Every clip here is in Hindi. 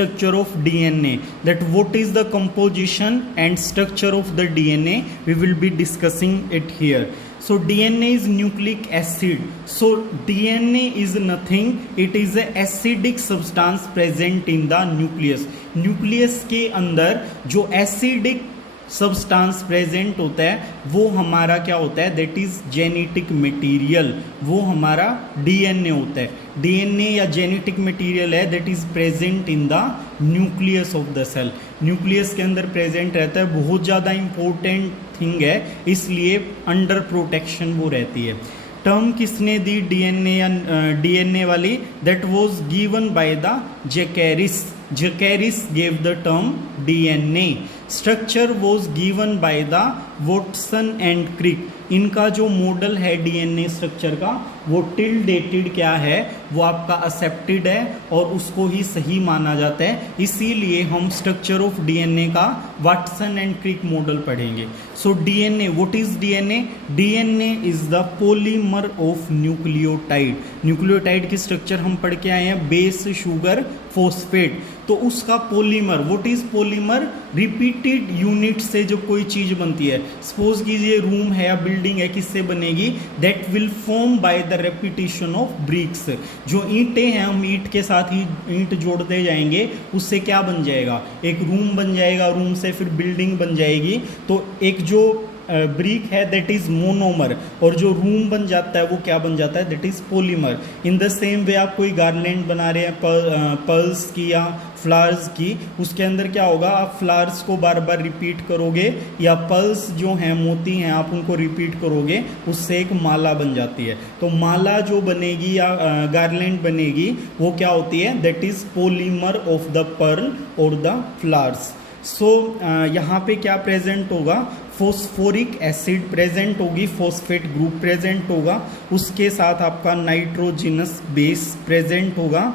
structure of DNA, that what is the composition and structure of the DNA, we will be discussing it here. So DNA is nucleic acid. So DNA is nothing, it is a acidic substance present in the nucleus. Nucleus के अंदर जो एसिडिक सब्सटेंस प्रेजेंट होता है वो हमारा क्या होता है, दैट इज जेनेटिक मटेरियल, वो हमारा डीएनए होता है. डीएनए या जेनेटिक मटेरियल है that is present in the nucleus of the cell. Nucleus के अंदर प्रेजेंट रहता है, बहुत ज़्यादा इंपॉर्टेंट थिंग है, इसलिए अंडर प्रोटेक्शन वो रहती है. टर्म किसने दी डीएनए या डीएनए वाली, that was given by the Jacqueris. Jacqueris gave the term DNA. Structure was given by the Watson and Crick. इनका जो मॉडल है डीएनए स्ट्रक्चर का वो टिल डेटेड क्या है, वो आपका एक्सेप्टेड है और उसको ही सही माना जाता है. इसीलिए हम स्ट्रक्चर ऑफ डीएनए का वाटसन एंड क्रिक मॉडल पढ़ेंगे. So DNA, what is DNA? DNA is the polymer of nucleotide. Nucleotide की स्ट्रक्चर हम पढ़ के आए हैं, बेस, शुगर, फॉस्फेट. तो उसका polymer, what is polymer? Repeated unit से जो कोई चीज बनती है, सपोज कीजिए रूम है या बिल्डिंग है, किससे बनेगी? That will form by the repetition of BRICS. जो ईंटें हैं, हम ईंट के साथ ही ईंट जोड़ते जाएंगे, उससे क्या बन जाएगा? एक रूम बन जाएगा, रूम से फिर बिल्डिंग बन जाएगी. तो एक जो ब्रिक है दैट इज मोनोमर, और जो रूम बन जाता है वो क्या बन जाता है? That is polymer. In the same वे आप कोई गार्लैंड बना रहे हैं पर्ल्स की या फ्लावर्स की, उसके अंदर क्या होगा? आप फ्लावर्स को बार बार रिपीट करोगे या पर्ल्स जो हैं, मोती हैं, आप उनको रिपीट करोगे, उससे एक माला बन जाती है. तो माला जो बनेगी या गार्लैंड बनेगी वो क्या होती है? That is polymer of the pearl और द फ्लावर्स. सो यहाँ पे क्या प्रेजेंट होगा? फॉस्फोरिक एसिड प्रेजेंट होगी, फॉस्फेट ग्रुप प्रेजेंट होगा, उसके साथ आपका नाइट्रोजिनस बेस प्रेजेंट होगा,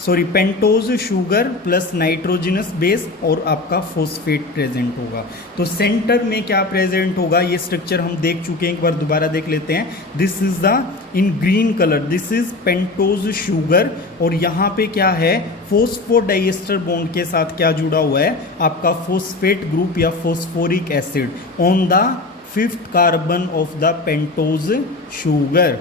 sorry pentose sugar plus nitrogenous base और आपका फॉस्फेट प्रेजेंट होगा. तो सेंटर में क्या प्रेजेंट होगा? ये स्ट्रक्चर हम देख चुके हैं, एक बार दोबारा देख लेते हैं. This is the in green colour, this is pentose sugar, और यहाँ पे क्या है? फॉस्फोडाइएस्टर बॉन्ड के साथ क्या जुड़ा हुआ है? आपका फॉस्फेट ग्रुप या phosphoric acid on the 5th carbon of the pentose sugar.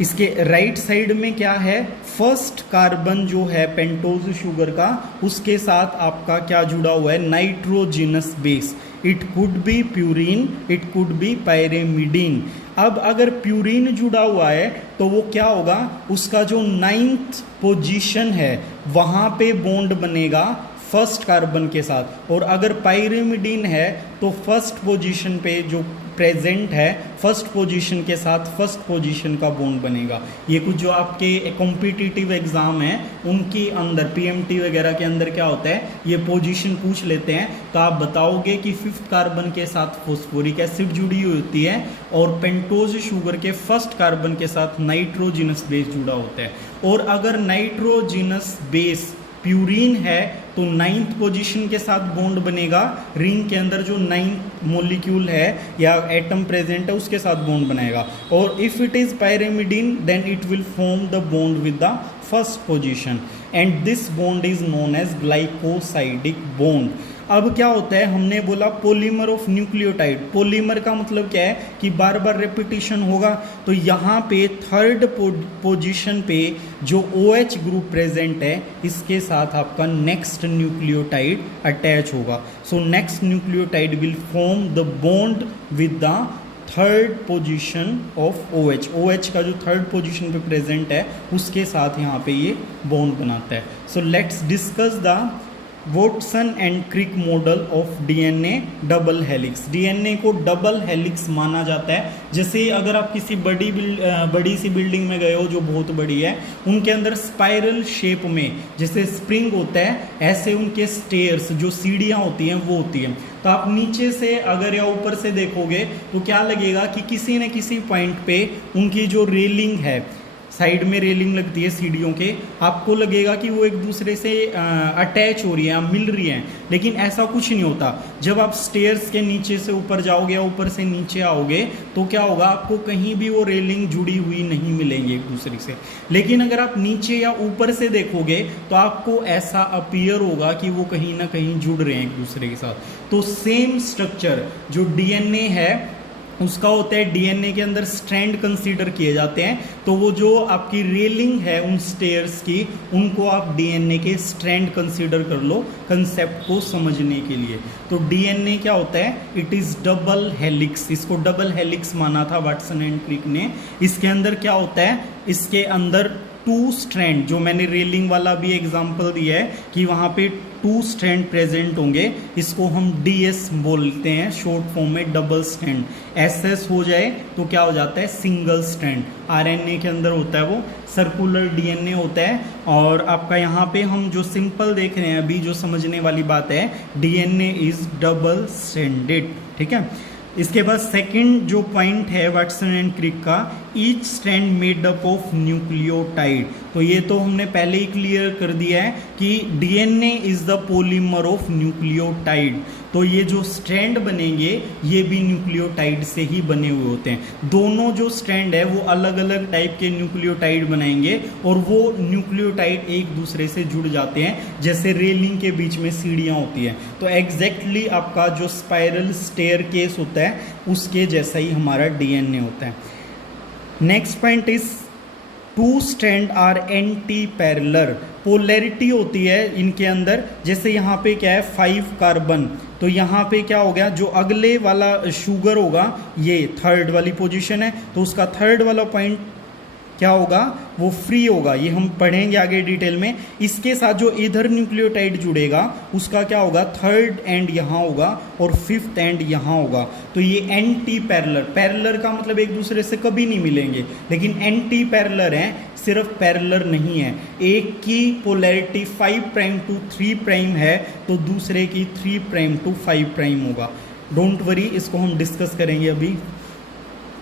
इसके राइट साइड में क्या है? फर्स्ट कार्बन जो है पेंटोज शुगर का, उसके साथ आपका क्या जुड़ा हुआ है? Nitrogenous base. It could be purine, it could be pyrimidine. अब अगर प्यूरिन जुड़ा हुआ है तो वो क्या होगा? उसका जो 9th पोजीशन है वहाँ पे बॉन्ड बनेगा फर्स्ट कार्बन के साथ, और अगर पायरेमिडीन है तो फर्स्ट पोजीशन पे जो प्रेजेंट है, फर्स्ट पोजीशन के साथ फर्स्ट पोजीशन का बॉन्ड बनेगा. ये कुछ जो आपके कॉम्पिटिटिव एग्जाम है उनके अंदर, पीएमटी वगैरह के अंदर क्या होता है, ये पोजीशन पूछ लेते हैं, तो आप बताओगे कि 5th कार्बन के साथ फॉस्फोरिक एसिड जुड़ी हुई होती है और पेंटोज शुगर के फर्स्ट कार्बन के साथ नाइट्रोजिनस बेस जुड़ा होता है. और अगर नाइट्रोजिनस बेस प्यूरिन है तो 9th पोजीशन के साथ बॉन्ड बनेगा, रिंग के अंदर जो 9th मॉलिक्यूल है या एटम प्रेजेंट है उसके साथ बॉन्ड बनाएगा. और if it is pyrimidine then it will form the bond with the first position, and this bond is known as glycosidic bond. अब क्या होता है? हमने बोला पॉलीमर ऑफ न्यूक्लियोटाइड. पॉलीमर का मतलब क्या है? कि बार बार रेपिटेशन होगा. तो यहाँ पे 3rd पोजीशन पे जो OH ग्रुप प्रेजेंट है, इसके साथ आपका नेक्स्ट न्यूक्लियोटाइड अटैच होगा. So next nucleotide will form the bond with the 3rd position of OH. OH का जो 3rd पोजीशन पे प्रेजेंट है उसके साथ यहाँ पे ये बॉन्ड बनाता है. So let's discuss the Watson and Crick model of DNA double helix. DNA को डबल हेलिक्स माना जाता है. जैसे अगर आप किसी बड़ी सी बिल्डिंग में गए हो जो बहुत बड़ी है, उनके अंदर स्पाइरल शेप में जैसे स्प्रिंग होता है, ऐसे उनके स्टेयर्स जो सीढ़ियाँ होती हैं वो होती हैं. तो आप नीचे से अगर या ऊपर से देखोगे तो क्या लगेगा कि किसी न किसी पॉइंट पे उनकी जो रेलिंग है, साइड में रेलिंग लगती है सीढ़ियों के, आपको लगेगा कि वो एक दूसरे से अटैच हो रही है, मिल रही हैं, लेकिन ऐसा कुछ नहीं होता। जब आप स्टेयर्स के नीचे से ऊपर जाओगे या ऊपर से नीचे आओगे तो क्या होगा, आपको कहीं भी वो रेलिंग जुड़ी हुई नहीं मिलेंगी एक दूसरे से। लेकिन अगर आप नीचे या ऊपर से देखोगे तो आपको ऐसा अपीयर होगा कि वो कहीं ना कहीं जुड़ रहे हैं एक दूसरे के साथ। तो सेम स्ट्रक्चर जो डीएनए है उसका होता है, डीएनए के अंदर स्ट्रैंड कंसीडर किए जाते हैं। तो वो जो आपकी रेलिंग है उन स्टेयर्स की, उनको आप डीएनए के स्ट्रैंड कंसीडर कर लो कंसेप्ट को समझने के लिए। तो डीएनए क्या होता है, इट इज़ डबल हेलिक्स। इसको डबल हेलिक्स माना था वाटसन एंड क्रिक ने। इसके अंदर क्या होता है, इसके अंदर 2 स्ट्रैंड, जो मैंने रेलिंग वाला भी एग्जांपल दिया है कि वहाँ पे 2 स्ट्रैंड प्रेजेंट होंगे। इसको हम डीएस बोलते हैं शॉर्ट फॉर्म में, डबल स्ट्रैंड। एसएस हो जाए तो क्या हो जाता है, सिंगल स्ट्रैंड। आरएनए के अंदर होता है वो सर्कुलर डीएनए होता है। और आपका यहाँ पे हम जो सिंपल देख रहे हैं अभी, जो समझने वाली बात है, डीएनए इज डबल स्ट्रैंडेड, ठीक है। इसके बाद सेकंड जो पॉइंट है वाटसन एंड क्रिक का, each strand made up of nucleotide. तो ये तो हमने पहले ही क्लियर कर दिया है कि DNA is the polymer of nucleotide. तो ये जो स्ट्रैंड बनेंगे ये भी न्यूक्लियोटाइड से ही बने हुए होते हैं। दोनों जो स्ट्रैंड है वो अलग अलग टाइप के न्यूक्लियोटाइड बनाएंगे और वो न्यूक्लियोटाइड एक दूसरे से जुड़ जाते हैं, जैसे रेलिंग के बीच में सीढ़ियाँ होती हैं। तो एग्जैक्टली आपका जो स्पाइरल स्टेयरकेस होता है उसके जैसा ही हमारा डीएनए होता है। Next point is 2 strand are anti parallel. Polarity होती है इनके अंदर, जैसे यहाँ पे क्या है 5 कार्बन, तो यहाँ पे क्या हो गया, जो अगले वाला शुगर होगा ये 3rd वाली पोजीशन है, तो उसका 3rd वाला पॉइंट क्या होगा, वो फ्री होगा। ये हम पढ़ेंगे आगे डिटेल में। इसके साथ जो इधर न्यूक्लियोटाइड जुड़ेगा उसका क्या होगा, 3rd एंड यहाँ होगा और 5th एंड यहाँ होगा। तो ये एंटी पैरेलल, पैरेलल का मतलब एक दूसरे से कभी नहीं मिलेंगे, लेकिन एंटी पैरेलल है, सिर्फ पैरेलल नहीं है। एक की पोलैरिटी 5 प्राइम टू 3 प्राइम है तो दूसरे की 3 प्राइम टू 5 प्राइम होगा। डोंट वरी, इसको हम डिस्कस करेंगे अभी।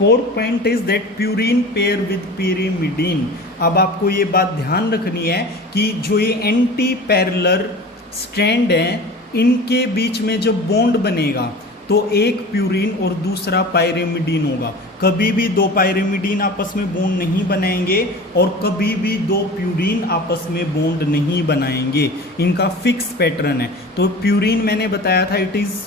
4th point is that purine pair with pyrimidine। अब आपको ये बात ध्यान रखनी है कि जो ये एंटी पैरेलल स्ट्रैंड है इनके बीच में जब बॉन्ड बनेगा तो एक प्यूरिन और दूसरा पायरिमिडीन होगा। कभी भी 2 पायरिमिडीन आपस में बॉन्ड नहीं बनाएंगे और कभी भी 2 प्यूरिन आपस में बॉन्ड नहीं बनाएंगे। इनका फिक्स पैटर्न है। तो प्यूरिन मैंने बताया था it is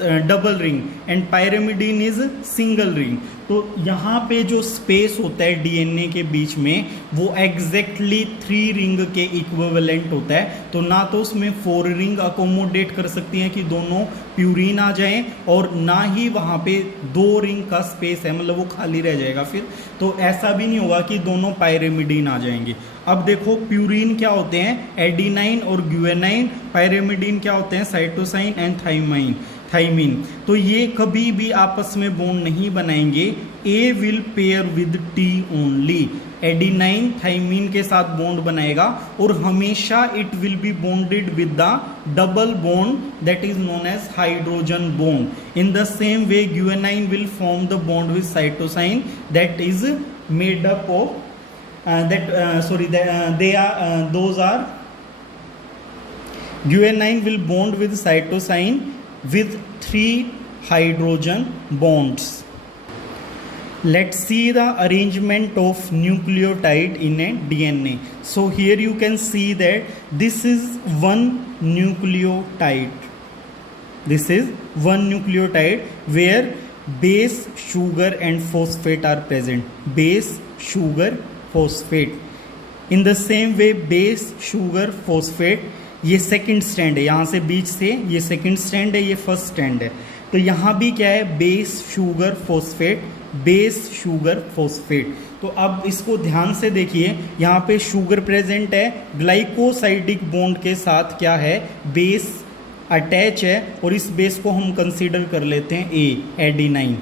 double ring and pyrimidine is single ring. तो यहाँ पे जो स्पेस होता है डीएनए के बीच में वो एग्जैक्टली 3 रिंग के इक्विवेलेंट होता है। तो ना तो उसमें 4 रिंग अकोमोडेट कर सकती हैं कि दोनों प्यूरिन आ जाएं, और ना ही वहाँ पे 2 रिंग का स्पेस है, मतलब वो खाली रह जाएगा फिर। तो ऐसा भी नहीं होगा कि दोनों पायरिमिडीन आ जाएंगे। अब देखो प्यूरिन क्या होते हैं, एडिनाइन और ग्यूएनाइन। पायरिमिडीन क्या होते हैं, साइटोसाइन एंड थाइमीन। तो ये कभी भी आपस में बॉन्ड नहीं बनाएंगे। A will pair with T only. Adenine thymine के साथ बॉन्ड बनाएगा और हमेशा it will be bonded with the double bond that is known as hydrogen bond. In the same way guanine will form the bond with cytosine that is made up of guanine will bond with cytosine with 3 hydrogen bonds. Let's see the arrangement of nucleotide in a DNA. So here you can see that this is one nucleotide. This is one nucleotide where base, sugar and phosphate are present. Base, sugar, phosphate. In the same way base, sugar, phosphate, ये सेकंड स्ट्रैंड है, यहाँ से बीच से ये सेकंड स्ट्रैंड है, ये फर्स्ट स्ट्रैंड है। तो यहाँ भी क्या है, base sugar phosphate, base sugar phosphate. तो अब इसको ध्यान से देखिए, यहाँ पे शुगर प्रेजेंट है, ग्लाइकोसाइडिक बॉन्ड के साथ क्या है, बेस अटैच है, और इस बेस को हम कंसीडर कर लेते हैं ए, एडिनाइन।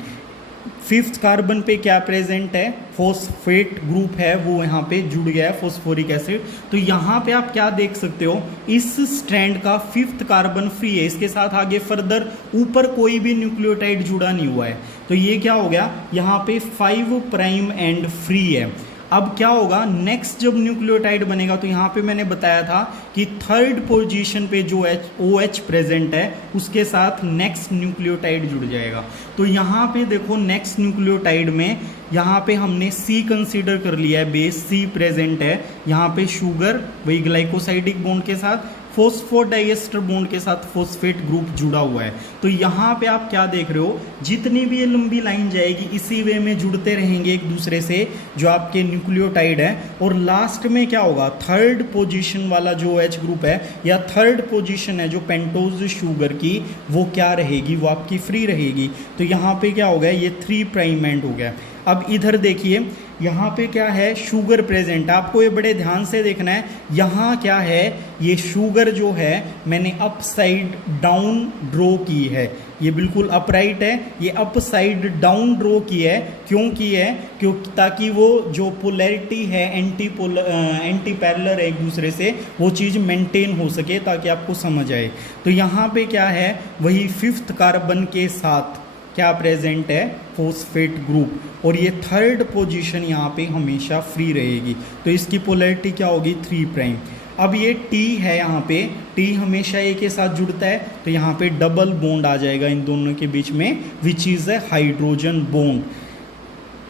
5th कार्बन पे क्या प्रेजेंट है, फॉस्फेट ग्रुप है, वो यहाँ पे जुड़ गया है, फॉस्फोरिक एसिड। तो यहाँ पे आप क्या देख सकते हो, इस स्ट्रैंड का 5th कार्बन फ्री है, इसके साथ आगे फर्दर ऊपर कोई भी न्यूक्लियोटाइड जुड़ा नहीं हुआ है। तो ये क्या हो गया, यहाँ पे 5 प्राइम एंड फ्री है। अब क्या होगा, नेक्स्ट जब न्यूक्लियोटाइड बनेगा तो यहाँ पे मैंने बताया था कि थर्ड पोजीशन पे जो OH प्रेजेंट है उसके साथ नेक्स्ट न्यूक्लियोटाइड जुड़ जाएगा। तो यहाँ पे देखो नेक्स्ट न्यूक्लियोटाइड में यहाँ पे हमने C कंसीडर कर लिया है, बेस C प्रेजेंट है, यहाँ पे शुगर वही ग्लाइकोसाइडिक बॉन्ड के साथ, फॉस्फोडाइएस्टर बॉन्ड के साथ फॉस्फेट ग्रुप जुड़ा हुआ है। तो यहाँ पे आप क्या देख रहे हो, जितनी भी ये लंबी लाइन जाएगी इसी वे में जुड़ते रहेंगे एक दूसरे से जो आपके न्यूक्लियोटाइड है, और लास्ट में क्या होगा, थर्ड पोजीशन वाला जो OH ग्रुप है या थर्ड पोजीशन है जो पेंटोज शुगर की, वो क्या रहेगी, वो आपकी फ्री रहेगी। तो यहाँ पे क्या हो गया, ये 3 प्राइम एंड हो गया। अब इधर देखिए यहाँ पे क्या है, शुगर प्रेजेंट, आपको ये बड़े ध्यान से देखना है। यहाँ क्या है, ये शुगर जो है मैंने अप साइड डाउन ड्रॉ की है, ये बिल्कुल अपराइट है, ये अप साइड डाउन ड्रॉ की है। क्यों की है, क्योंकि ताकि वो जो पोलैरिटी है एंटी पैरेलल है एक दूसरे से, वो चीज़ मेंटेन हो सके ताकि आपको समझ आए। तो यहाँ पे क्या है, वही 5th कार्बन के साथ क्या प्रेजेंट है, फॉस्फेट ग्रुप, और ये थर्ड पोजीशन यहाँ पे हमेशा फ्री रहेगी। तो इसकी पोलैरिटी क्या होगी, 3 प्राइम। अब ये T है, यहाँ पे T हमेशा A के साथ जुड़ता है, तो यहाँ पे डबल बॉन्ड आ जाएगा इन दोनों के बीच में, which is a hydrogen bond.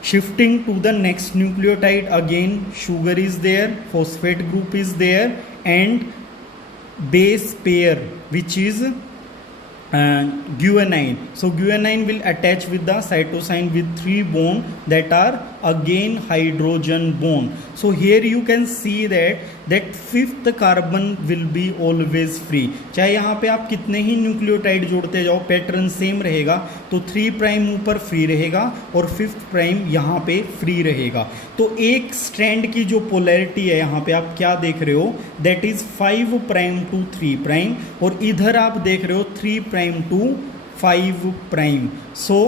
Shifting to the next nucleotide, again sugar is there, phosphate group is there, and base pair which is guanine. So guanine will attach with the cytosine with 3 bond that are again hydrogen bond. So here you can see that 5th carbon will be always free. चाहे यहाँ पे आप कितने ही न्यूक्लियोटाइड जोड़ते जाओ पैटर्न सेम रहेगा। तो 3 प्राइम ऊपर फ्री रहेगा और 5th प्राइम यहाँ पे फ्री रहेगा। तो एक स्ट्रैंड की जो पोलैरिटी है यहाँ पे आप क्या देख रहे हो, that is 5 prime to 3 prime, और इधर आप देख रहे हो 3 prime to 5 prime. So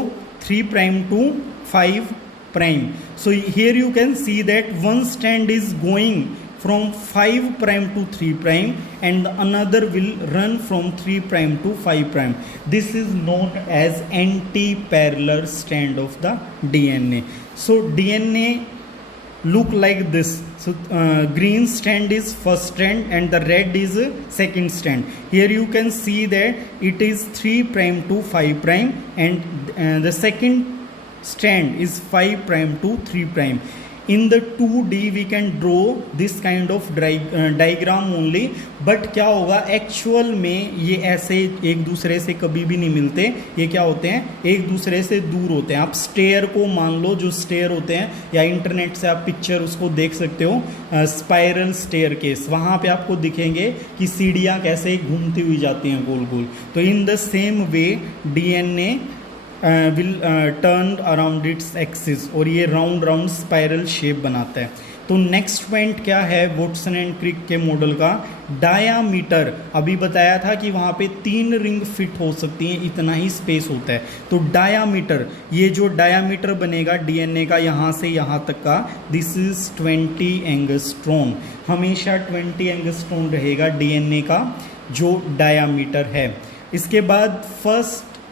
3 prime to 5 prime. So here you can see that one strand is going from 5 prime to 3 prime and another will run from 3 prime to 5 prime. This is known as anti-parallel strand of the DNA. So DNA look like this. So green strand is first strand and the red is second strand. Here you can see that it is 3 prime to 5 prime and the second strand is 5 prime to 3 prime. In the 2D we can draw this kind of diagram only, but क्या होगा एक्चुअल में ये ऐसे एक दूसरे से कभी भी नहीं मिलते, ये क्या होते हैं एक दूसरे से दूर होते हैं। आप स्टेयर को मान लो, जो स्टेयर होते हैं या इंटरनेट से आप पिक्चर उसको देख सकते हो, स्पाइरल स्टेयर केस, वहाँ पे आपको दिखेंगे कि सीढ़ियाँ कैसे घूमती हुई जाती हैं गोल गोल। तो इन the same way DNA will turn around its axis और ये राउंड राउंड स्पाइरल शेप बनाता है। तो नेक्स्ट पॉइंट क्या है वॉटसन एंड क्रिक के मॉडल का, डायामीटर। अभी बताया था कि वहाँ पे 3 रिंग फिट हो सकती हैं, इतना ही स्पेस होता है। तो डायामीटर, ये जो डायामीटर बनेगा DNA का यहाँ से यहाँ तक का, दिस इज 20 एंगस्ट्रॉन। हमेशा 20 एंगस्ट्रॉन रहेगा DNA का जो डायामीटर है। इसके बाद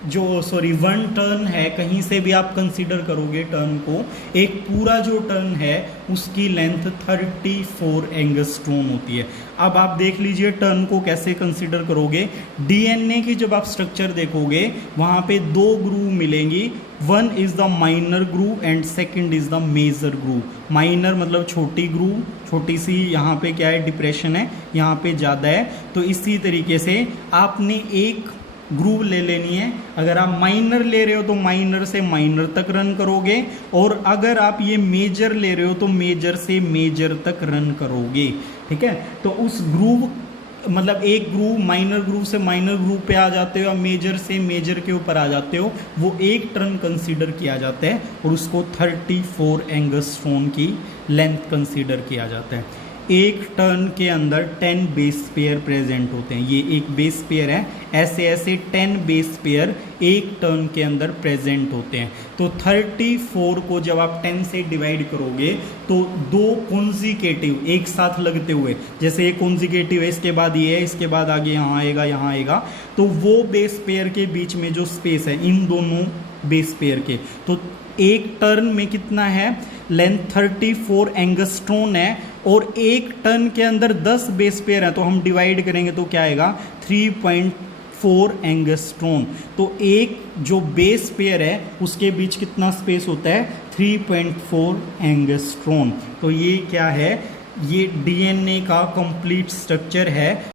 वन टर्न है, कहीं से भी आप कंसीडर करोगे टर्न को, एक पूरा जो टर्न है उसकी लेंथ 34 एंगस्ट्रॉन होती है। अब आप देख लीजिए टर्न को कैसे कंसीडर करोगे। DNA की जब आप स्ट्रक्चर देखोगे वहाँ पे 2 ग्रूव मिलेंगी, one is the minor groove and second is the major groove. Minor मतलब छोटी ग्रूव, छोटी सी यहाँ पे क्या है डिप्रेशन है, यहाँ पे ज़्यादा है। तो इसी तरीके से आपने एक ग्रूव ले लेनी है। अगर आप माइनर ले रहे हो तो माइनर से माइनर तक रन करोगे, और अगर आप ये मेजर ले रहे हो तो मेजर से मेजर तक रन करोगे। ठीक है, तो उस ग्रूव मतलब एक ग्रूव माइनर ग्रूव से माइनर ग्रूव पे आ जाते हो या मेजर से मेजर के ऊपर आ जाते हो, वो एक टर्न कंसीडर किया जाता है और उसको 34 एंगस्ट्रॉन की लेंथ कंसीडर किया जाता है। एक टर्न के अंदर 10 बेस पेयर प्रेजेंट होते हैं। ये एक बेस पेयर है, ऐसे ऐसे 10 बेस पेयर एक टर्न के अंदर प्रेजेंट होते हैं। तो 34 को जब आप 10 से डिवाइड करोगे तो 2 कॉन्जिकेटिव एक साथ लगते हुए, जैसे एक कॉन्जिकेटिव है इसके बाद ये है, इसके बाद आगे यहाँ आएगा, यहाँ आएगा, तो वो बेस पेयर के बीच में जो स्पेस है इन दोनों बेस पेयर के। तो एक टर्न में कितना है, लेंथ 34 एंगस्ट्रॉन है और एक टर्न के अंदर 10 बेस पेयर है, तो हम डिवाइड करेंगे तो क्या आएगा 3.4 एंगस्ट्रॉन। तो एक जो बेस पेयर है उसके बीच कितना स्पेस होता है 3.4 एंगस्ट्रॉन। तो ये क्या है, ये डीएनए का कंप्लीट स्ट्रक्चर है।